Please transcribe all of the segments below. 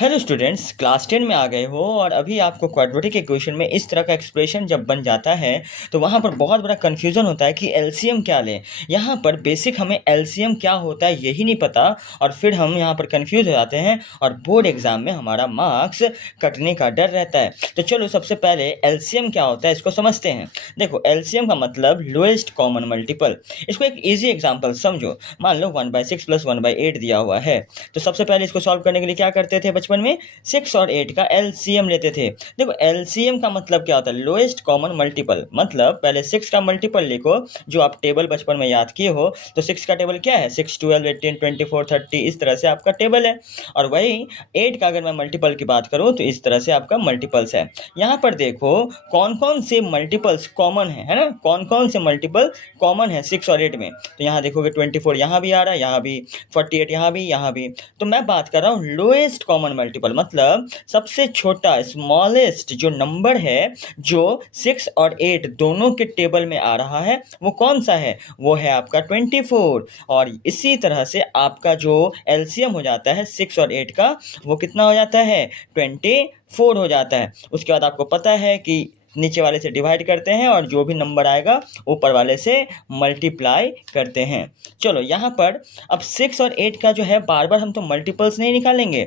Hello students, class 10 में आ गए हो और अभी आपको क्वाड्रेटिक इक्वेशन में इस तरह का एक्सप्रेशन जब बन जाता है तो वहाँ पर बहुत बड़ा कन्फ्यूज़न होता है कि एलसीएम क्या लें। यहाँ पर बेसिक हमें एलसीएम क्या होता है यही नहीं पता और फिर हम यहाँ पर कन्फ्यूज़ हो जाते हैं और बोर्ड एग्ज़ाम में हमारा मार्क्स कटने का डर रहता है। तो चलो सबसे पहले एलसीएम क्या होता है इसको समझते हैं। देखो, एलसीएम का मतलब लोएस्ट कॉमन मल्टीपल। इसको एक ईजी एग्जाम्पल समझो। मान लो 1/6 + 1/8 दिया हुआ है। तो सबसे पहले इसको सॉल्व करने के लिए क्या करते थे बचपन में? 6 और 8 का एलसीएम लेते थे। देखो, एलसीएम का मतलब क्या होता है? Lowest common multiple. मतलब पहले 6 का मल्टीपल लिखो, जो आप टेबल बचपन में याद किए हो। तो 6 का टेबल क्या है? 6, 12, 18, 24, 30, इस तरह से आपका टेबल है। और वही 8 का अगर मैं मल्टीपल की बात करूँ तो इस तरह से आपका मल्टीपल्स है। यहाँ पर देखो कौन कौन से मल्टीपल्स कॉमन है ना? कौन कौन से मल्टीपल कॉमन है 6 और 8 में? तो यहाँ देखोगे 24 यहाँ भी आ रहा है, यहाँ भी 48 यहाँ भी। तो मैं बात कर रहा हूँ लोएस्ट कॉमन मल्टीपल, मतलब सबसे छोटा स्मॉलेस्ट जो नंबर है, जो 6 और 8 दोनों के टेबल में आ रहा है, वो कौन सा है? वो है आपका 24। और इसी तरह से आपका जो एलसीएम हो जाता है 6 और 8 का, वो कितना हो जाता है? 24 हो जाता है। उसके बाद आपको पता है कि नीचे वाले से डिवाइड करते हैं और जो भी नंबर आएगा ऊपर वाले से मल्टीप्लाई करते हैं। चलो यहाँ पर अब 6 और 8 का जो है बार बार हम तो मल्टीपल्स नहीं निकालेंगे।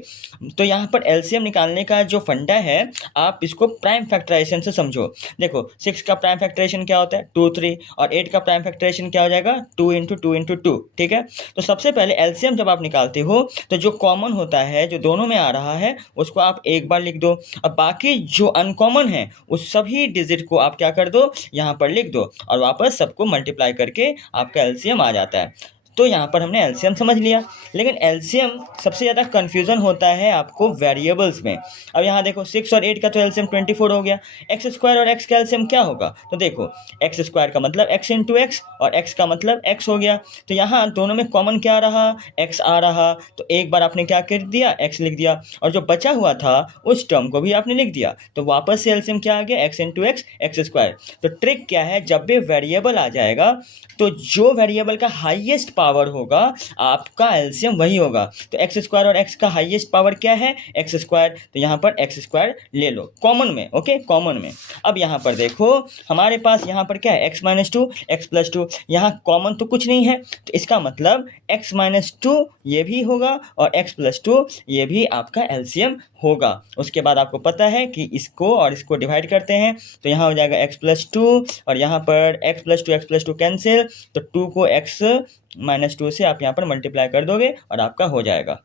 तो यहाँ पर एलसीएम निकालने का जो फंडा है, आप इसको प्राइम फैक्टराइजेशन से समझो। देखो, 6 का प्राइम फैक्टराइजेशन क्या होता है? 2, 3। और 8 का प्राइम फैक्टराइजेशन क्या हो जाएगा? 2 × 2 × 2। ठीक है। तो सबसे पहले एलसीएम जब आप निकालते हो तो जो कॉमन होता है, जो दोनों में आ रहा है, उसको आप एक बार लिख दो। अब बाकी जो अनकॉमन है उस सभी डिजिट को आप क्या कर दो? यहाँ पर लिख दो और वापस सबको मल्टीप्लाई करके आपका एलसीएम आ जाता है। तो यहाँ पर हमने एलसीएम समझ लिया। लेकिन एलसीएम सबसे ज़्यादा कन्फ्यूज़न होता है आपको वेरिएबल्स में। अब यहाँ देखो, 6 और 8 का तो एलसीएम 24 हो गया। एक्स स्क्वायर और एक्स का एलसीएम क्या होगा? तो देखो, एक्स स्क्वायर का मतलब x × x और x का मतलब x हो गया। तो यहाँ दोनों में कॉमन क्या रहा? x आ रहा। तो एक बार आपने क्या कर दिया? x लिख दिया और जो बचा हुआ था उस टर्म को भी आपने लिख दिया। तो वापस से एलसीएम क्या आ गया? x × x, x square. तो ट्रिक क्या है? जब भी वेरिएबल आ जाएगा तो जो वेरिएबल का हाईएस्ट पावर होगा आपका एलसीएम वही होगा। तो एक्स स्क्वायर और एक्स का हाईएस्ट पावर क्या है? X square. तो यहाँ पर एक्स स्क्वायर ले लो कॉमन में। ओके, कॉमन में। अब यहाँ पर देखो, हमारे पास यहाँ पर क्या है? x - 2, x + 2। यहाँ कॉमन तो कुछ नहीं है, तो इसका मतलब x - 2 ये भी होगा और x + 2 ये भी आपका एलसीएम होगा। उसके बाद आपको पता है कि इसको और इसको डिवाइड करते हैं तो यहाँ हो जाएगा x + 2 और यहाँ पर x + 2 कैंसिल। तो 2 को x - 2 से आप यहाँ पर मल्टीप्लाई कर दोगे और आपका हो जाएगा।